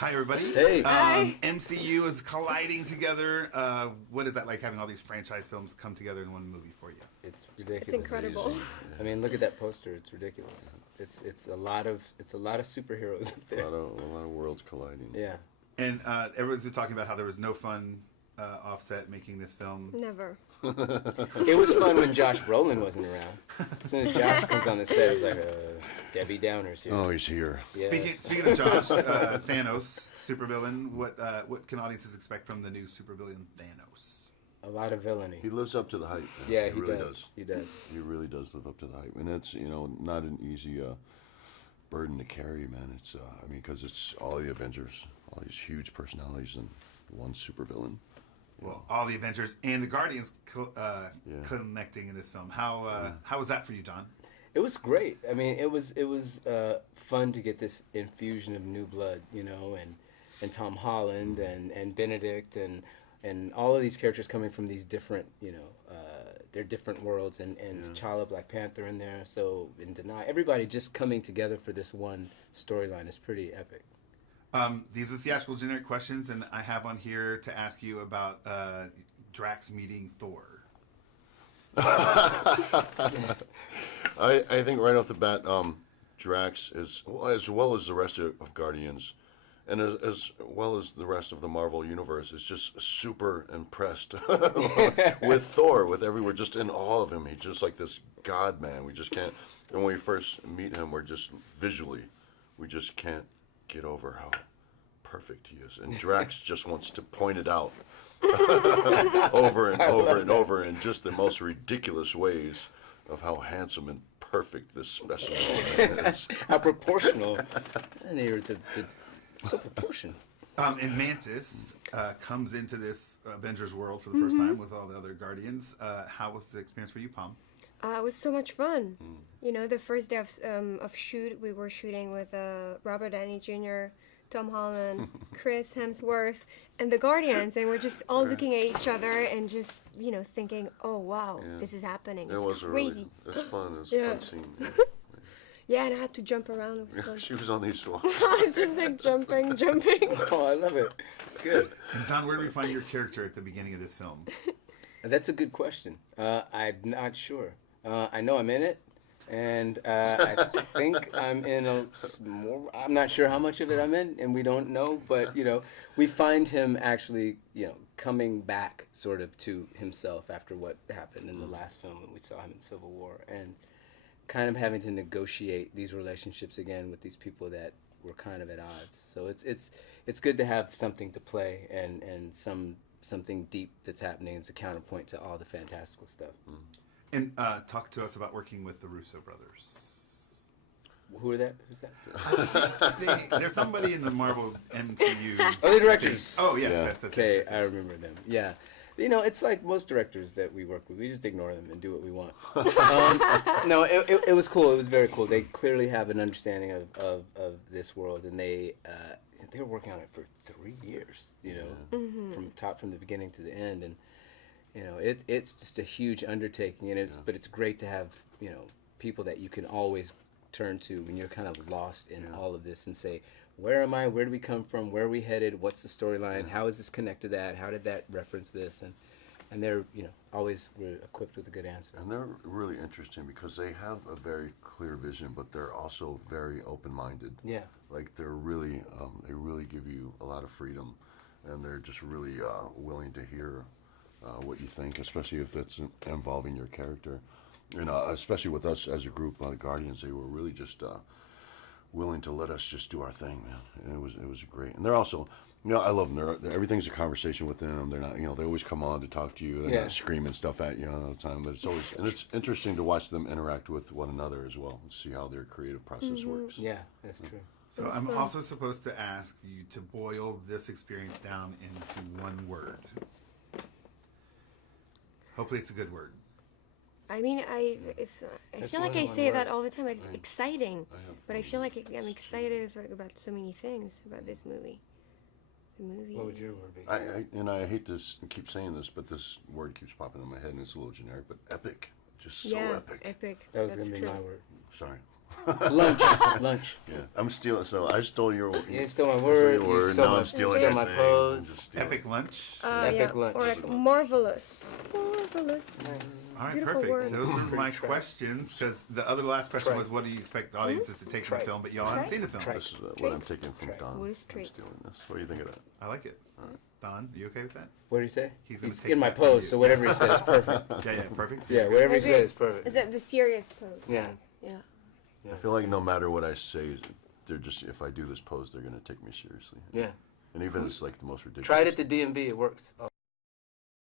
Hi, everybody. Hey. Hi. MCU is colliding together. What is that like, having all these franchise films come together in one movie for you? It's ridiculous. It's incredible. I mean, look at that poster. It's ridiculous. It's a lot of superheroes up there. A lot of worlds colliding. Yeah. And everyone's been talking about how there was no fun offset making this film. Never. It was fun when Josh Brolin wasn't around. As soon as Josh comes on the set, it's like Debbie Downer's here. Oh, he's here. Yeah. Speaking of Josh, Thanos, supervillain, what can audiences expect from the new supervillain Thanos? A lot of villainy. He lives up to the hype. Man. Yeah, he really does. He does. He really does live up to the hype, and it's not an easy burden to carry, man. It's because it's all the Avengers, all these huge personalities, and one supervillain. Well, all the Avengers and the Guardians connecting in this film. How was that for you, Don? It was great. I mean, it was fun to get this infusion of new blood, and Tom Holland and Benedict and all of these characters coming from these different, their different worlds, and T'Challa, Black Panther in there, so in Danai, everybody just coming together for this one storyline is pretty epic. These are theatrical generic questions, and I have on here to ask you about Drax meeting Thor. I think right off the bat, Drax is, as well as the rest of Guardians, and as well as the rest of the Marvel universe, is just super impressed with Thor. We're just in awe of him. He's just like this god man. We just can't. And when we first meet him, we just can't get over how perfect he is. And Drax just wants to point it out over and over and over in just the most ridiculous ways of how handsome and perfect this specimen is. How proportional. And they're so proportional. And Mantis comes into this Avengers world for the first time with all the other Guardians. How was the experience for you, Pom? It was so much fun. The first day of shoot, we were shooting with Robert Downey Jr., Tom Holland, Chris Hemsworth, and the Guardians, and we're just all looking at each other and just, thinking, oh, wow, this is happening. It's crazy. It was fun. It was a fun scene. Yeah. Yeah, and I had to jump around. It was fun. She was on these ones. I was just like jumping. Oh, I love it. Good. And Don, where do we find your character at the beginning of this film? That's a good question. I'm not sure. I know I'm in it, and I think I'm in more. I'm not sure how much of it I'm in, and we don't know. But we find him actually, coming back sort of to himself after what happened in the last film when we saw him in Civil War, and kind of having to negotiate these relationships again with these people that were kind of at odds. So it's good to have something to play and something deep that's happening as a counterpoint to all the fantastical stuff. And talk to us about working with the Russo brothers. Who are that? Who's that? There's somebody in the Marvel MCU. Oh, the directors. Oh, yes. Yeah. Yes. Okay, I remember them. Yeah. It's like most directors that we work with. We just ignore them and do what we want. No, it was cool. It was very cool. They clearly have an understanding of this world, and they were working on it for 3 years, from the beginning to the end. And it's just a huge undertaking, and but it's great to have people that you can always turn to when you're kind of lost in all of this and say, where am I? Where do we come from? Where are we headed? What's the storyline? How is this connected to that? How did that reference this? And they're always equipped with a good answer. And they're really interesting because they have a very clear vision, but they're also very open-minded. Yeah. Like they really give you a lot of freedom, and they're just really willing to hear what you think, especially if it's involving your character. Especially with us as a group, the Guardians, they were really just willing to let us just do our thing, man. And it was great. And they're also, I love them. Everything's a conversation with them. They're not, they always come on to talk to you. They're not screaming stuff at you all the time. But it's interesting to watch them interact with one another as well and see how their creative process works. Yeah, that's true. So I'm also supposed to ask you to boil this experience down into one word. Hopefully it's a good word. I mean, I feel like I say that all the time. It's exciting, but I feel like I'm excited about so many things about this movie. The movie. What would your word be? I hate to keep saying this, but this word keeps popping in my head, and it's a little generic, but epic. Just so epic. Epic. That was going to be my word. Sorry. Lunch. Lunch. Yeah, I'm stealing. So I stole your. You stole my I stole word. your word. stole Now my, I'm stealing stole your my thing. pose. Just stealing. Epic lunch. Epic lunch. Or like marvelous. Marvelous. All right, beautiful perfect. word. Those are Pretty my trite. questions. Because the other last question Trite. was, what do you expect audiences to take from the Trite. film? But y'all haven't Trite. seen the film. Trite. This is what I'm Treat. taking from Treat. Don. What is I'm treat? stealing this. What do you think of that? I like it. Don, you okay with that? What did he say? He's gonna He's take in my that from pose, you. so whatever he says is perfect. Yeah, perfect. Yeah, whatever he Like says this. is perfect. Is that the serious pose? Yeah. Yeah. Yeah, I feel like no matter what I say, they're just if I do this pose, they're gonna take me seriously. Yeah. And even if it's like the most ridiculous. Try it at the DMV. It works.